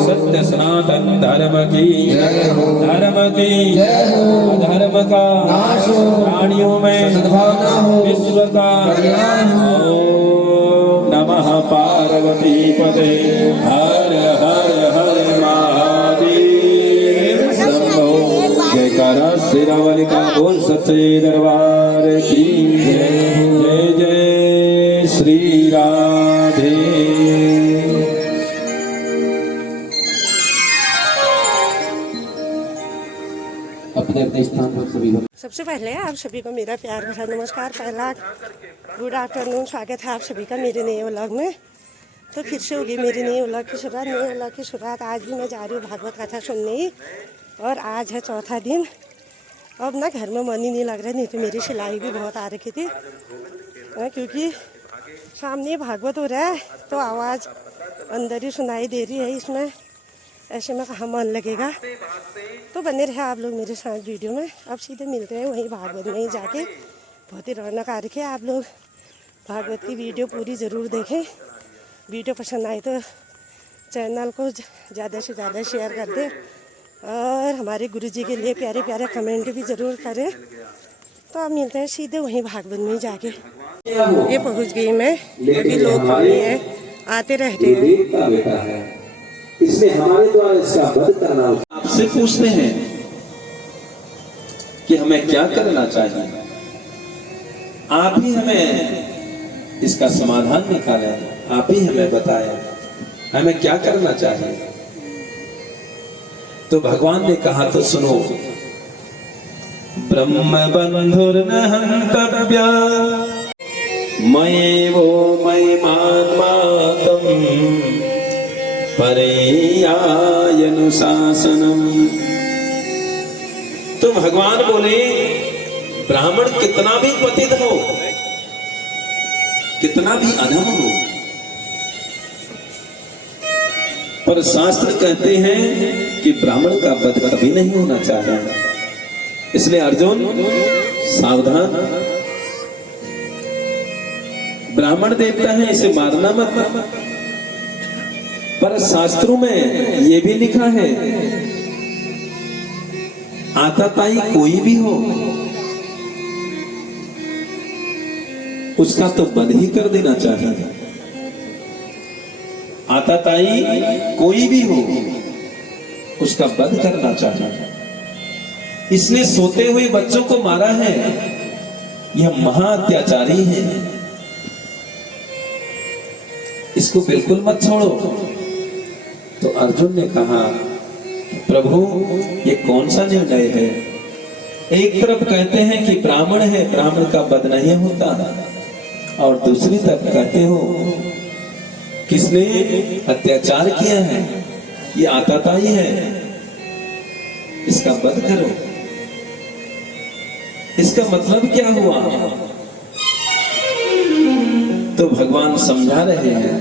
सत्य सनातन धर्म की धर्म की धर्म का प्राणियों में विश्व का ओम नमः पार्वती पते हर हर हर महादेव शंभो जयकारा शेरावाली का बोल सच्चे दरबार की जय जय जय श्री राधे। अपने अपने स्थान पर सभी को सबसे पहले आप सभी को मेरा प्यार भरा नमस्कार। पहला गुड आफ्टरनून, स्वागत है आप सभी का मेरे नए व्लॉग में। तो फिर से होगी मेरी नई व्लॉग की शुरुआत। नई व्लॉग की शुरुआत आज भी मैं जा रही हूँ भागवत कथा सुनने ही, और आज है चौथा दिन। अब ना घर में मन ही नहीं लग रहा, नहीं तो मेरी सिलाई भी बहुत आ रखी थी, क्योंकि सामने भागवत हो रहा है तो आवाज़ अंदर ही सुनाई दे रही है। इसमें ऐसे में कहाँ मन लगेगा। तो बने रहे आप लोग मेरे साथ वीडियो में। अब सीधे मिलते हैं वहीं भागवत में ही जाके। बहुत ही रौनक आ रखी है। आप लोग भागवत की वीडियो पूरी ज़रूर देखें। वीडियो पसंद आए तो चैनल को ज़्यादा से ज़्यादा शेयर कर दें, और हमारे गुरुजी के लिए प्यारे प्यारे कमेंट भी ज़रूर करें। तो अब मिलते हैं सीधे वहीं भागवत में ही जाके। ये पहुँच गई मैं। अभी लोग खाली हैं, आते रहते हैं। इसलिए हमारे द्वारा इसका वध करना। आपसे पूछते हैं कि हमें क्या करना चाहिए, आप ही हमें इसका समाधान निकालें, आप ही हमें बताएं हमें क्या करना चाहिए। तो भगवान ने कहा तो सुनो, ब्रह्म बंधुर्न हन्तव्या मयेवो मयिमान्मातम् पर्यायनुशासनम्। तो भगवान बोले, ब्राह्मण कितना भी पतित हो, कितना भी अधम हो, पर शास्त्र कहते हैं कि ब्राह्मण का वध कभी नहीं होना चाहिए। इसलिए अर्जुन सावधान, ब्राह्मण देवता है, इसे मारना मत। पर शास्त्रों में ये भी लिखा है, आताताई कोई भी हो उसका तो वध ही कर देना चाहिए। आताताई कोई भी हो उसका वध करना चाहिए। इसने सोते हुए बच्चों को मारा है, यह महा अत्याचारी है, इसको बिल्कुल मत छोड़ो। तो अर्जुन ने कहा, प्रभु ये कौन सा निर्णय है। एक तरफ कहते हैं कि ब्राह्मण है, ब्राह्मण का वध नहीं होता, और दूसरी तरफ कहते हो किसने अत्याचार किया है, ये आताताई है, इसका वध करो। इसका मतलब क्या हुआ। तो भगवान समझा रहे हैं,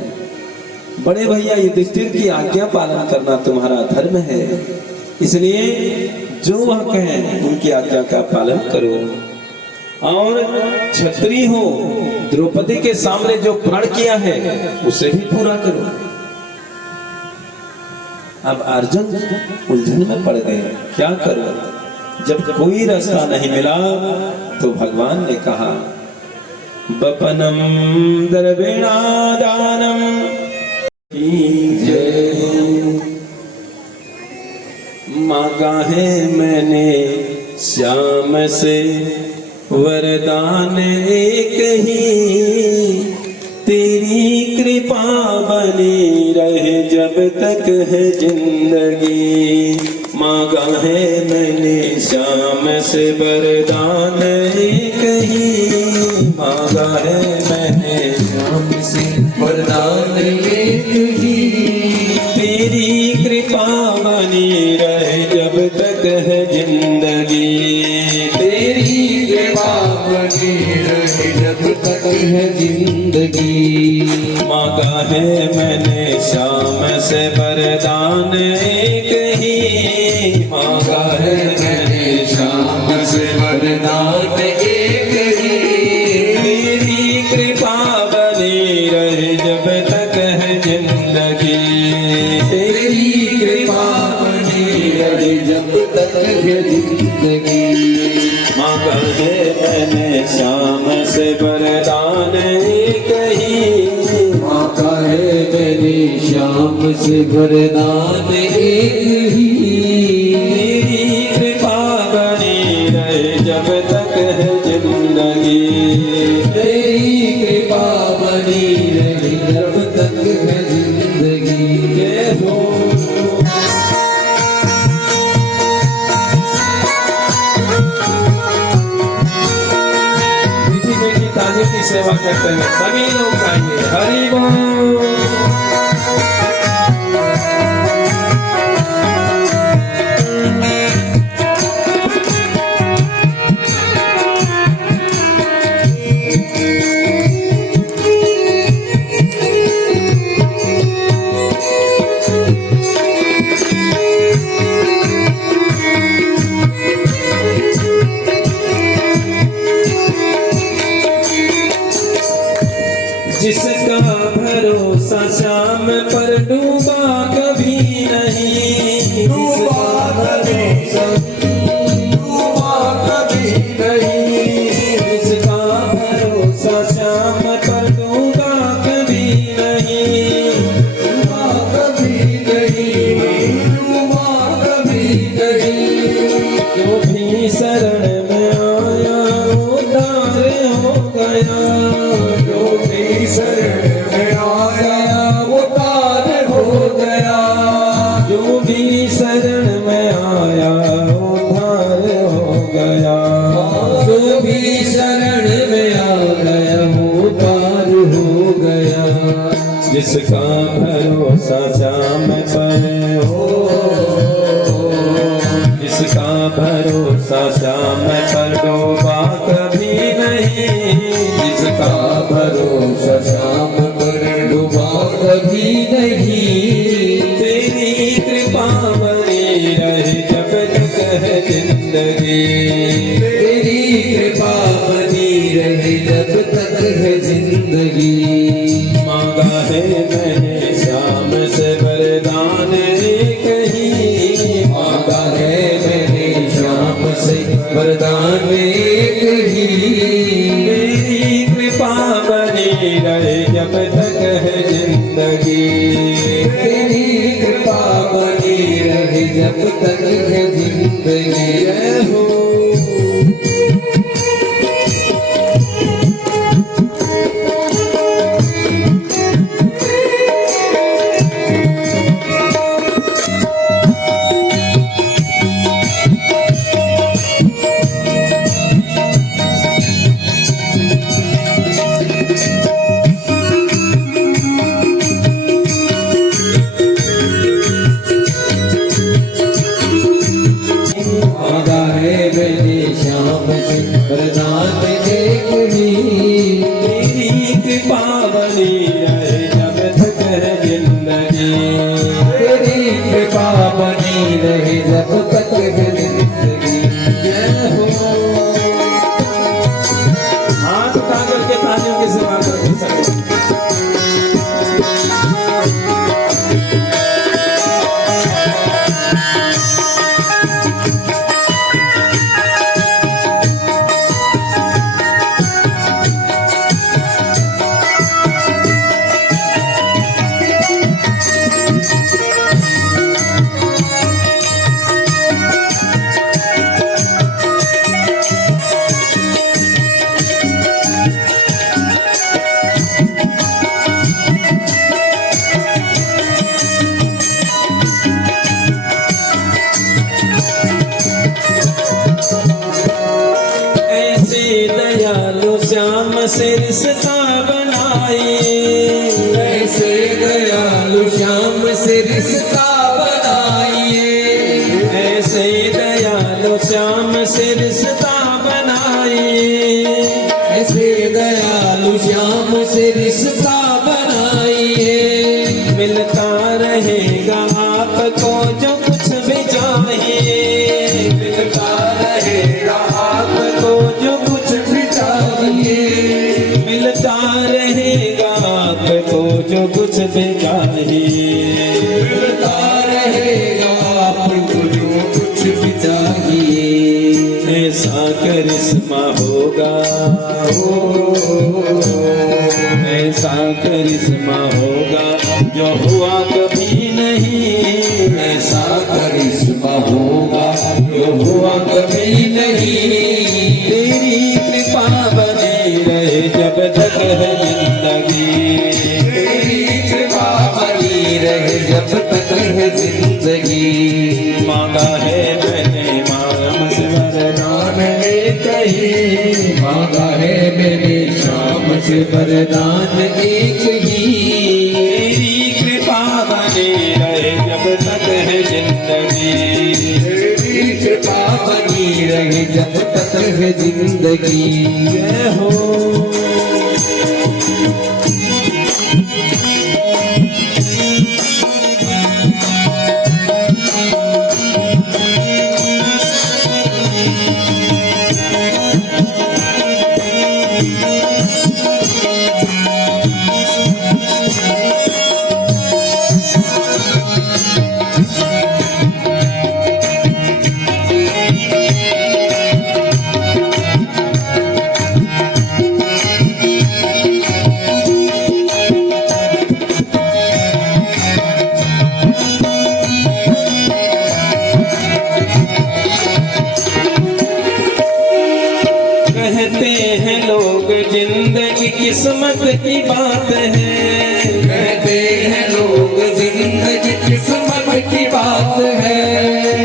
बड़े भैया युधिष्ठिर की आज्ञा पालन करना तुम्हारा धर्म है, इसलिए जो वह कहें उनकी आज्ञा का पालन करो। और क्षत्रिय हो, द्रौपदी के सामने जो प्रण किया है उसे भी पूरा करो। अब अर्जुन उलझन में पड़ गए, क्या करो। जब कोई रास्ता नहीं मिला तो भगवान ने कहा, बपनम द्रविणादानम मांगा है मैंने श्याम से वरदान एक ही, तेरी कृपा बनी रहे जब तक है जिंदगी। मांगा है मैंने श्याम से वरदान एक ही, मांगा है मैंने श्याम से वरदान एक ही, तेरी कृपा बनी रहे जब तक है जिंदगी। तेरी कृपा बनी रहे जब तक है जिंदगी। मांगा है मैंने शाम से वरदान एक ही, मांगा है मैंने शाम से वरदान एक ही। तेरी कृपा बनी रहे जब तक है जिंदगी। तेरी कृपा बनी रहे जब तक है जिंदगी। मांगा है मैंने शाम से वरदान एक ही, मांगा है मैंने शाम से वरदान एक ही। तेरी कृपा बनी रहे जब तक है जिंदगी। तेरी कृपा बनी रहे जब तक है जिंदगी। जय हो। मीठी मीठी ताने की सेवा करते हुए सभी लोग गाएंगे हरि बोल। जिसका भरोसा शाम पर डूबा कभी नहीं, डूबा भरोसा डूबा कभी नहीं। जिसका भरोसा शाम पर डूबा कभी नहीं। डूबा कभी नहीं। डूबा कभी नहीं। जो भी शरण में आया उद्धार हो गया। जो भी शरण में आया वो पार हो गया। जो भी शरण में आया उद्धार हो गया। जो भी शरण में आ गया वो पार हो गया। जिसका भरोसा शाम पर हो, जिसका भरोसा शाम पर डूबा कभी नहीं। जिसका भरोसा शाम पर डूबा कभी नहीं। तेरी कृपा बनी रहे जब तक है जिंदगी। तेरी कृपा बनी रहे जब तक है जिंदगी। मांगा है मैंने शाम से वरदान एक ही, मांगा है मैंने शाम से वरदान एक ही। तेरी कृपा बनी रहे जब तक है जिंदगी। तेरी कृपा बनी रहे जब तक है जिंदगी। जय हो। मांगा है मैंने शाम से वरदान एक ही। तेरी कृपा बनी रहे जब तक है जिंदगी। तेरी कृपा बनी रहे जब तक है जिंदगी। जय हो। हाथ उठा करके तालियों की सेवा करते सके। से रिश्ता बनाई, ऐसे दयालु श्याम से रिश्ता बनाई। आपको जो कुछ भी चाहिए, मिलता रहेगा आपको जो कुछ भी चाहिए, मिलता रहेगा आपको जो कुछ भी चाहिए। मिलता रहेगा आपको जो कुछ भी चाहिए। ऐसा करिश्मा होगा, ऐसा करिश्मा होगा जो हुआ कभी नहीं, ऐसा करिश्मा होगा जो हुआ कभी नहीं। तेरी कृपा बनी रहे जब तक है जिंदगी, तेरी कृपा बनी रहे जब तक है जिंदगी। मांगा है मैंने माम से वरदान एक ही, मांगा है मैंने शाम से वरदान एक ही। तेरी कृपा बनी रहे जब तक है जिंदगी, तेरी कृपा बनी रहे जब तक है जिंदगी। जय हो। कहते हैं लोग जिंदगी किस्मत की बात है, कहते हैं लोग जिंदगी किस्मत की बात है।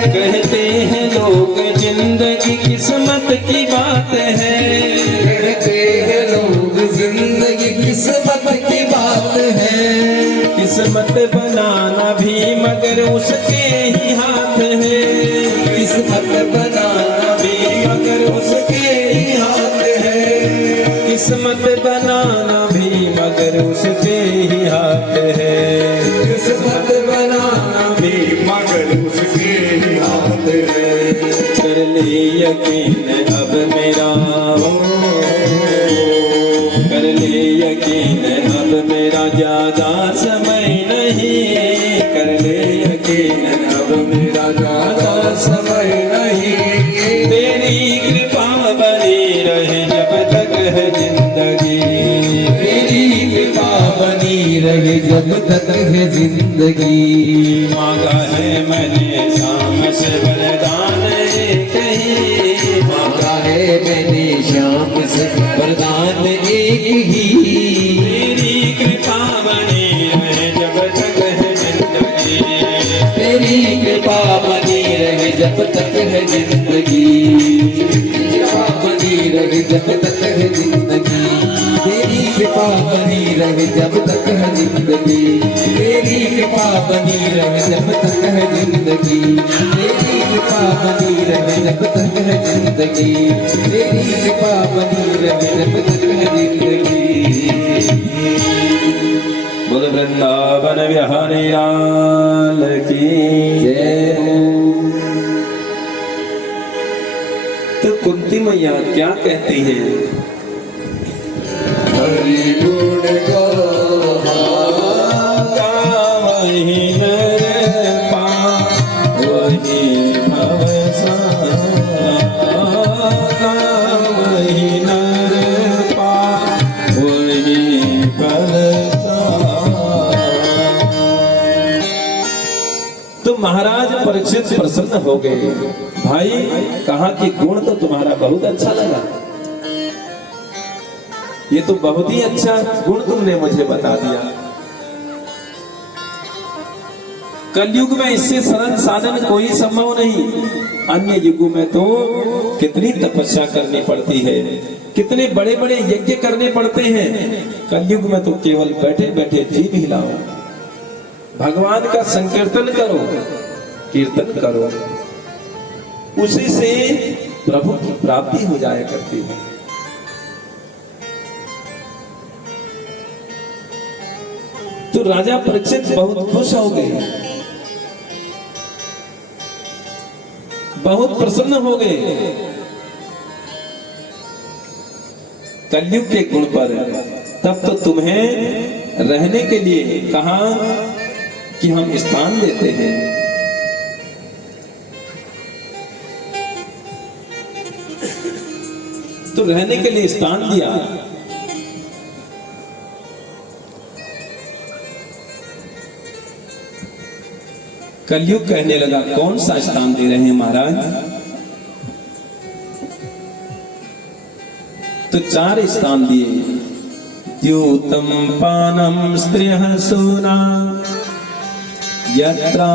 कहते हैं लोग जिंदगी किस्मत की बात है, कहते हैं लोग जिंदगी किस्मत की बात है। किस्मत बनाना भी मगर उसके ही हाथ है, किस्मत बनाना भी मगर उसके ही हाथ है। किस्मत बनाना भी मगर उसके ही हाथ है, किस्मत बनाना भी मगर उसके ही हाथ है। कर ले यकीन अब मेरा, कर ले यकीन अब मेरा ज्यादा समय नहीं, कर ले यकीन अब मेरा ज्यादा समय नहीं। तेरी कृपा बनी रहे जब तक है जिंदगी, तेरी कृपा बनी रहे जब तक है जिंदगी। मांगा है मैंने शाम से वरदान एक ही, मांगा है मैंने शाम से वरदान एक ही। तेरी कृपा बनी रहे जब तक है जिंदगी, तेरी कृपा बनी रहे जब तक है जिंदगी। कृपा बनी रहे जब तक है जिंदगी। तेरी कृपा बनी रहे जब तक है जिंदगी। तेरी कृपा बनी रहे जब तक है जिंदगी। तेरी कृपा बनी रहे जब तक है जिंदगी। तेरी कृपा बनी रहे जब तक है जिंदगी। बोल वृंदावन बिहारी लाल की जय हो। तो कुंती मैया क्या कहती है? हरि गुण वही नर पा वही भव वही नर पा वही कल। तो महाराज परीक्षित प्रसन्न हो गए। भाई कहा कि गुण तो तुम्हारा बहुत अच्छा लगा, ये तो बहुत ही अच्छा गुण तुमने मुझे बता दिया। कलयुग में इससे सरल साधन कोई संभव नहीं। अन्य युगों में तो कितनी तपस्या करनी पड़ती है, कितने बड़े बड़े यज्ञ करने पड़ते हैं। कलयुग में तो केवल बैठे बैठे जीभ हिलाओ, भगवान का संकीर्तन करो, कीर्तन करो, उसी से प्रभु की प्राप्ति हो जाया करती है। तो राजा परीक्षित बहुत खुश हो गए। बहुत प्रसन्न हो गए कलयुग के गुण पर। तब तो तुम्हें रहने के लिए कहा कि हम स्थान देते हैं। तो रहने के लिए स्थान दिया। कलयुग कहने लगा, कौन सा स्थान दे रहे हैं महाराज? तो 4 स्थान दिए। द्यूतम पानम स्त्रियः सूना यत्रा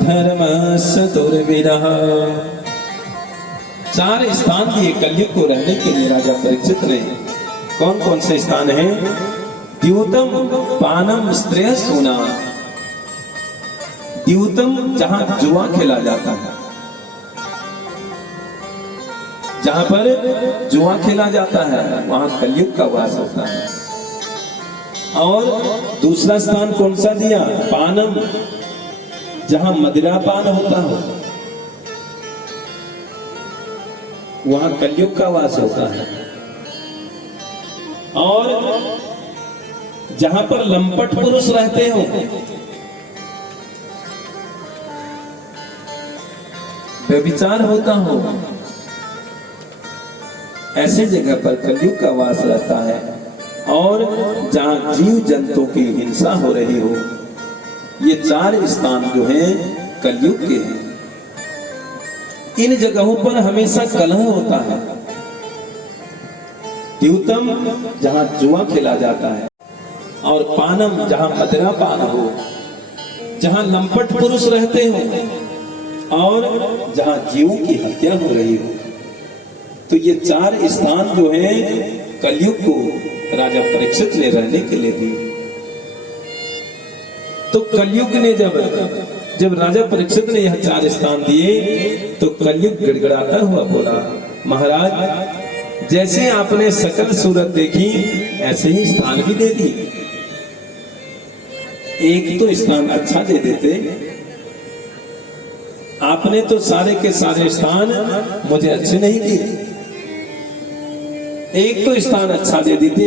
धर्मस्य दुर्विदः। 4 स्थान दिए कलयुग को रहने के लिए राजा परीक्षित ने। कौन कौन से स्थान हैं? द्यूतम पानम स्त्रियः सूना। द्यूतम जहां जुआ खेला जाता है, जहां पर जुआ खेला जाता है वहां कलयुग का वास होता है। और दूसरा स्थान कौन सा दिया? पानम, जहां मदिरा पान होता हो वहां कलयुग का वास होता है। और जहां पर लंपट पुरुष रहते हो, व्यभिचार होता हो, ऐसी जगह पर कलयुग का वास रहता है। और जहां जीव जंतु की हिंसा हो रही हो, ये 4 स्थान जो हैं कलयुग के हैं। इन जगहों पर हमेशा कलह होता है। द्यूतम जहां जुआ खेला जाता है, और पानम जहां मदिरा पान हो, जहां लंपट पुरुष रहते हो, और जहां जीवों की हत्या हो रही हो। तो ये 4 स्थान जो हैं कलयुग को राजा परीक्षित ने रहने के लिए दिए। तो कलयुग ने जब राजा परीक्षित ने यह 4 स्थान दिए, तो कलयुग गिड़गिड़ाता हुआ बोला, महाराज जैसे आपने सकल सूरत देखी ऐसे ही स्थान भी दे दी। एक तो स्थान अच्छा दे देते। आपने तो सारे के सारे स्थान मुझे अच्छे नहीं दिए, एक तो स्थान अच्छा दे देते।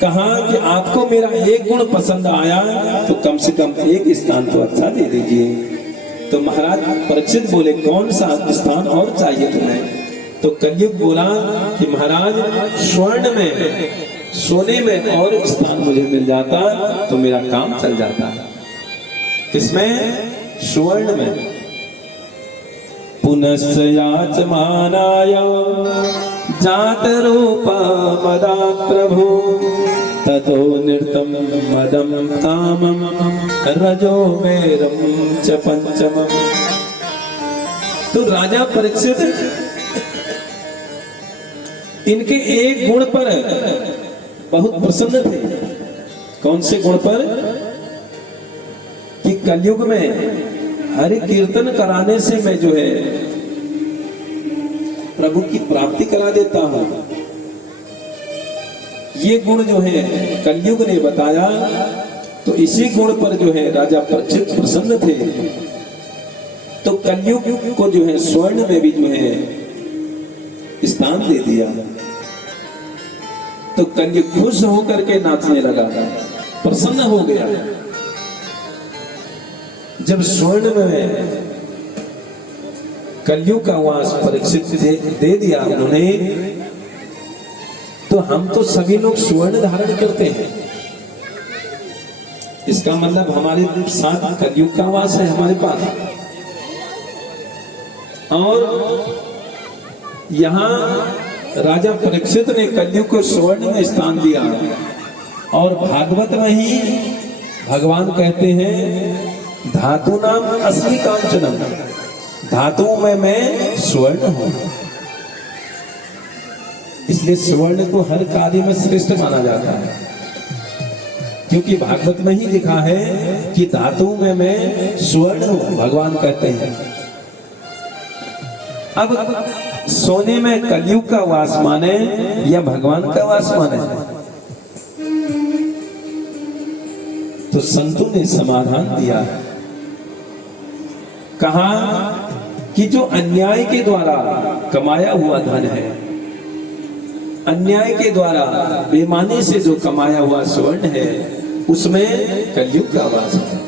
कहा कि आपको मेरा एक गुण पसंद आया तो कम से कम एक स्थान तो अच्छा दे दीजिए। तो महाराज परीक्षित बोले, कौन सा स्थान और चाहिए तुम्हें? तो कलयुग बोला कि महाराज स्वर्ण में, सोने में और स्थान मुझे मिल जाता तो मेरा काम चल जाता। किसमें? स्वर्ण में। पुनश्च याचमानाय जात रूप मदा प्रभु ततो नृतम मदम कामम रजो मेरम च पंचमम। तो राजा परीक्षित इनके एक गुण पर बहुत प्रसन्न थे। कौन से गुण पर? कि कलयुग में हरि कीर्तन कराने से मैं जो है प्रभु की प्राप्ति करा देता हूं। ये गुण जो है कलयुग ने बताया, तो इसी गुण पर जो है राजा परीक्षित प्रसन्न थे। तो कलयुग को जो है स्वर्ण में भी जो है स्थान दे दिया। तो कलयुग खुश होकर के नाचने लगा, प्रसन्न हो गया। जब स्वर्ण में कलयुग का वास परीक्षित दे दिया उन्होंने, तो हम तो सभी लोग स्वर्ण धारण करते हैं। इसका मतलब हमारे साथ कलयुग का वास है हमारे पास। और यहां राजा परीक्षित ने कलयुग को स्वर्ण में स्थान दिया। और भागवत में ही भगवान कहते हैं, धातु नाम असली कांचनम, धातुओं में मैं स्वर्ण हूं। इसलिए स्वर्ण को हर कार्य में श्रेष्ठ माना जाता है, क्योंकि भागवत में ही लिखा है कि धातुओं में मैं स्वर्ण हूं, भगवान कहते हैं। अब सोने में कलयुग का वास माने या भगवान का वास माने? तो संतों ने समाधान दिया। कहा कि जो अन्याय के द्वारा कमाया हुआ धन है, अन्याय के द्वारा बेईमानी से जो कमाया हुआ स्वर्ण है, उसमें कलयुग का वास है।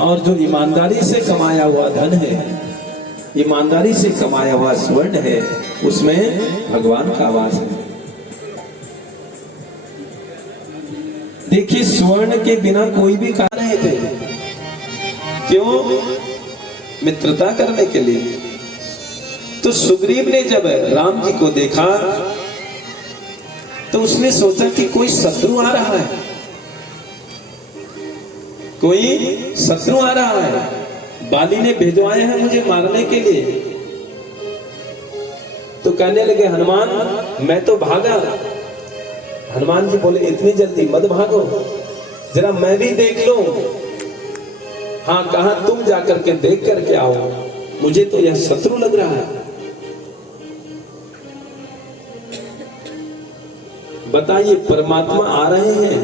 और जो ईमानदारी से कमाया हुआ धन है, ईमानदारी से कमाया हुआ स्वर्ण है, उसमें भगवान का वास है। देखिए, स्वर्ण के बिना कोई भी कार्य नहीं थे। क्यों? मित्रता करने के लिए। तो सुग्रीव ने जब राम जी को देखा तो उसने सोचा कि कोई शत्रु आ रहा है, कोई शत्रु आ रहा है, बाली ने भिजवाए हैं मुझे मारने के लिए। तो कहने लगे, हनुमान मैं तो भागा। हनुमान जी बोले, इतनी जल्दी मत भागो, जरा मैं भी देख लूं। हाँ, कहा तुम जाकर के देख करके आओ, मुझे तो यह शत्रु लग रहा है। बताइए, परमात्मा आ रहे हैं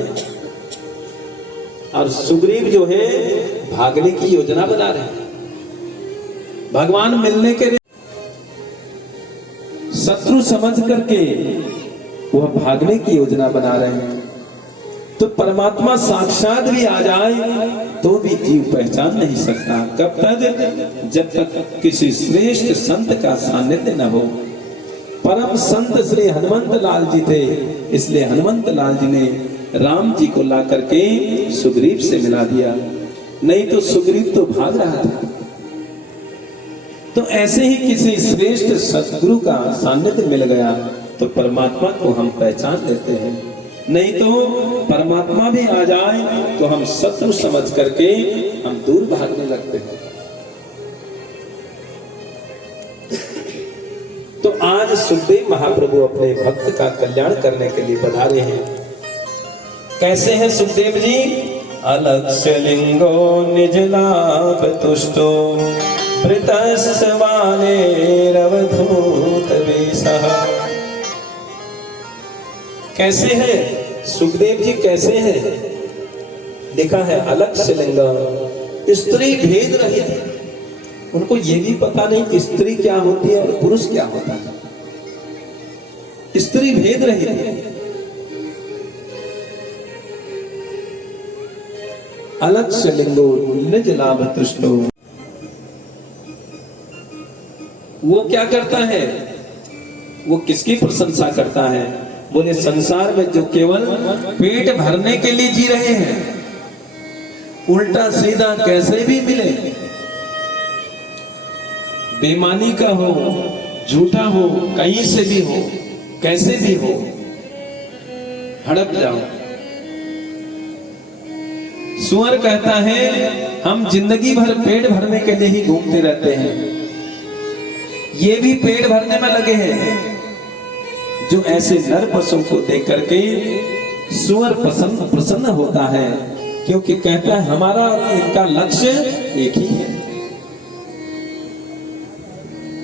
और सुग्रीव जो है भागने की योजना बना रहे हैं। भगवान मिलने के लिए शत्रु समझ करके वह भागने की योजना बना रहे हैं। तो परमात्मा साक्षात भी आ जाए तो भी जीव पहचान नहीं सकता। कब तक? जब तक किसी श्रेष्ठ संत का सानिध्य न हो। परम संत श्री हनुमंत लाल जी थे, इसलिए हनुमंत लाल जी ने राम जी को ला करके सुग्रीव से मिला दिया, नहीं तो सुग्रीव तो भाग रहा था। तो ऐसे ही किसी श्रेष्ठ सद्गुरु का सानिध्य मिल गया तो परमात्मा को हम पहचान लेते हैं। नहीं तो परमात्मा भी आ जाए तो हम शत्रु समझ करके हम दूर भागने लगते हैं। तो आज सुखदेव महाप्रभु अपने भक्त का कल्याण करने के लिए पधारे हैं। कैसे हैं सुखदेव जी? अलक्ष्य लिंगो निज लाभ तुष्टो भृतस्य वानेरवधूत वेशः। कैसे हैं सुखदेव जी? कैसे हैं? लिखा है अलक्ष्य लिंग, स्त्री भेद रहित। उनको ये भी पता नहीं कि स्त्री क्या होती है और पुरुष क्या होता है। स्त्री भेद रहित, अलक्ष्य लिंगो निज लाभ तुष्टो। वो क्या करता है? वो किसकी प्रशंसा करता है? बोले, संसार में जो केवल पेट भरने के लिए जी रहे हैं, उल्टा सीधा कैसे भी मिले, बेईमानी का हो, झूठा हो, कहीं से भी हो, कैसे भी हो, हड़प जाओ। सुअर कहता है, हम जिंदगी भर पेट भरने के लिए ही घूमते रहते हैं, ये भी पेट भरने में लगे हैं। जो ऐसे नर पशुओं को देख करके सुअर प्रसन्न होता है, क्योंकि कहता है हमारा इनका लक्ष्य एक ही है।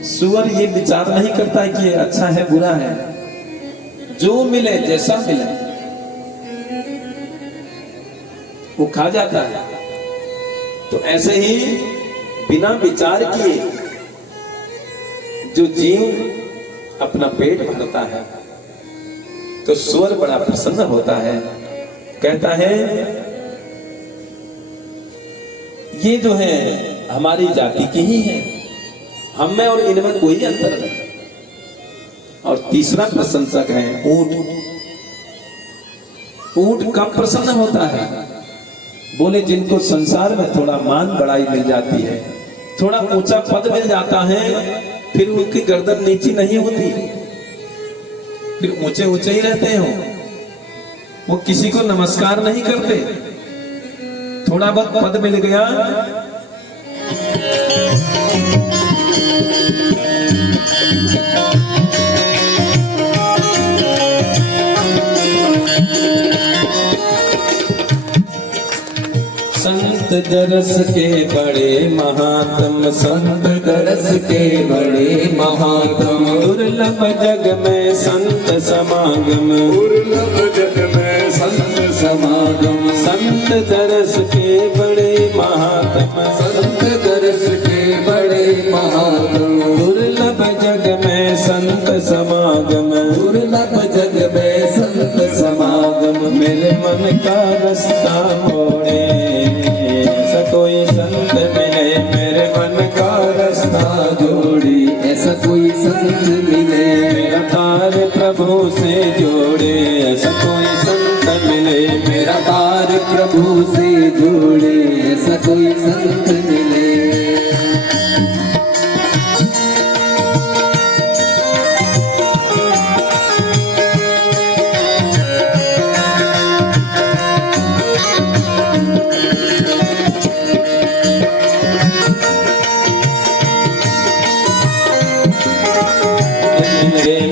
सुअर ये विचार नहीं करता है कि अच्छा है बुरा है, जो मिले जैसा मिले वो खा जाता है। तो ऐसे ही बिना विचार किए जो जीव अपना पेट भरता है तो सुअर बड़ा प्रसन्न होता है। कहता है ये जो है हमारी जाति की ही है, हम में और इनमें कोई अंतर नहीं। और तीसरा प्रशंसक है ऊंट। ऊंट कब प्रसन्न होता है? बोले, जिनको संसार में थोड़ा मान बड़ाई मिल जाती है, थोड़ा ऊंचा पद मिल जाता है, फिर उनकी गर्दन नीची नहीं होती, फिर ऊंचे ऊंचे ही रहते हो, वो किसी को नमस्कार नहीं करते। थोड़ा बहुत पद मिल गया, संत दरस के बड़े महात्म, संत दरस के बड़े महात्म, दुर्लभ जग में संत समागम, दुर्लभ जग में संत समागम, संत दरस के बड़े महात्म, संत कोई संत मिले मेरे मन का रास्ता जोड़े, ऐसा कोई संत मिले मेरा तार प्रभु से जोड़े, ऐसा कोई संत मिले मेरा तार प्रभु से जोड़े, ऐसा कोई संत मिले।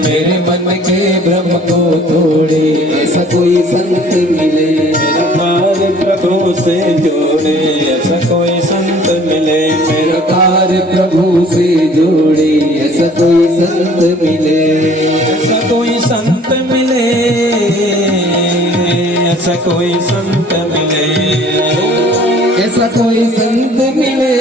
मेरे मन के भ्रम को तोड़े, ऐसा कोई संत मिले मेरा तार प्रभु से जोड़े, ऐसा कोई संत मिले मेरा तार प्रभु से जोड़े, ऐसा कोई संत मिले। ऐसा कोई संत मिले, ऐसा कोई संत मिले, ऐसा कोई संत मिले,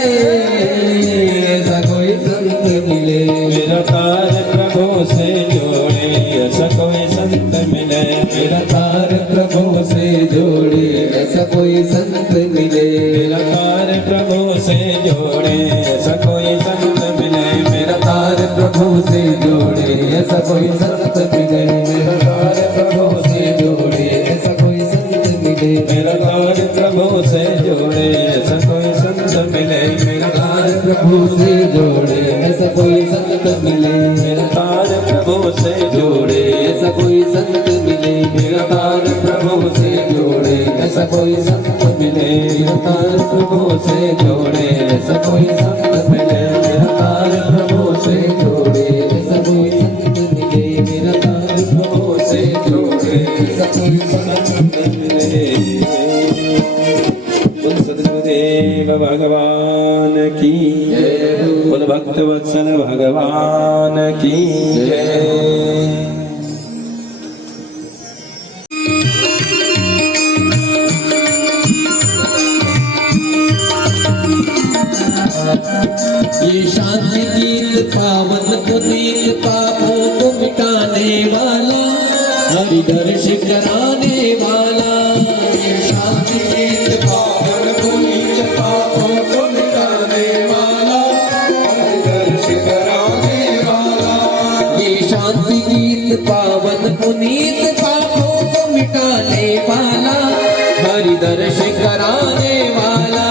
ऐसा कोई संत मिले मेरा तार प्रभु से जोड़े, ऐसा कोई संत मिले मेरा तार प्रभु से जोड़े, ऐसा कोई संत मिले मेरा तार प्रभु से जोड़े, ऐसा कोई संत मिले मेरा तार प्रभु से जोड़े, ऐसा कोई संत मिले मेरा तार प्रभु से जोड़े, ऐसा कोई संत मिले मेरा तार प्रभु से जोड़े, ऐसा कोई संत मिले मेरा तार प्रभु से जोड़े, ऐसा कोई संत मिले मेरा तार प्रभु से जोड़े, ऐसा कोई संत मिले मेरा तार प्रभु से जोड़े, ऐसा कोई संत मिले मेरा तार प्रभु से जोड़े, ऐसा कोई संत मिले मेरा तार प्रभु से जोड़े, ऐसा कोई संत मिले मेरा तार प्रभु से जोड़े, ऐसा कोई संत मिले। बोल सद्गुरुदेव भगवान की जय, बोल भक्त वत्सल भगवान की जय। ये शांति गीत पावन पुनीत पापों को मिटाने वाला, हरि दर्श कराने वाला। ये शांति गीत पावन पुनीत पापों को मिटाने वाला, हरि दर्श कराने वाला। ये शांति गीत पावन पुनीत पापों को मिटाने वाला, हरि दर्श कराने वाला।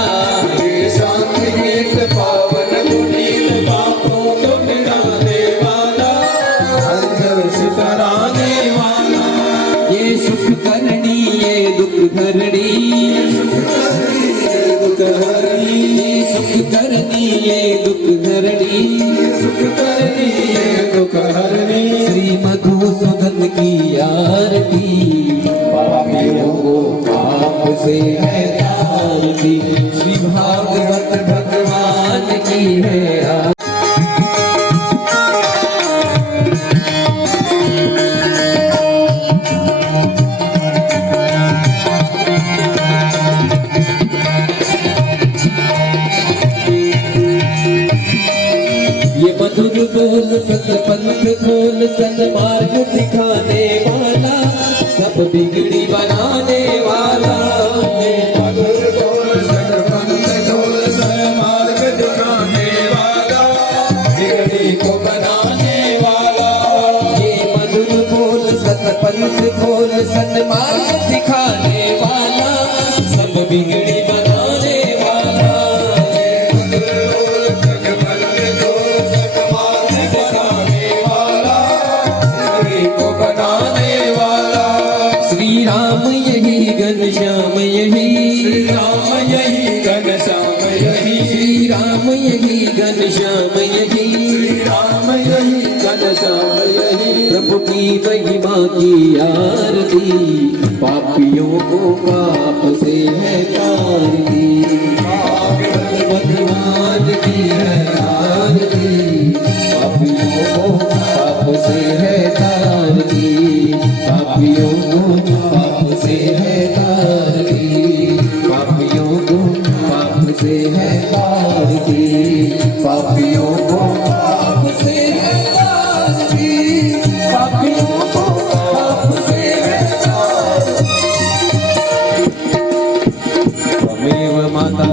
ये शांति गीत पावन पुनीत पापों को मिटाने वाला, हरि दर्श कराने वाला। ये सुख करनी ये दुख हरणी, ये सुख करनी ये दुख हरणी, ये सुख करनी ये दुख हरणी, ये सुख करनी ये दुख हरणी। श्री मधुसूदन की आरती, पापियों को पाप से है तारती, श्री भागवत भगवान की है आरती। ये मधुर बोल सतपंथ खोल सन्मार्ग दिखाने वाला, सब बिगड़ी बनाने वाला। ये मधुर बोल सतपंथ खोल सन्मार्ग दिखाने वाला, बिगड़ी को बनाने वाला। ये मधुर बोल सतपंथ खोल सन्मार्ग दिखाने वाला, सब बिगड़ी बनाने वाला। ये मधुर बोल सतपंथ को बनाने वाला। श्री राम यही घनश्याम यही, श्री राम यही घनश्याम यही, श्री राम यही घनश्याम यही, श्री राम यही घनश्याम यही। प्रभु की महिमा की आरती, पापियों को पाप से है तारती, भगवान की है आरती, पापियों को पाप से है तारती, पापियों को पाप से है तारती, पापियों को पाप से है तारती, पापियों को पाप से है तारती, पापियों को पाप से है तारती। त्वमेव माता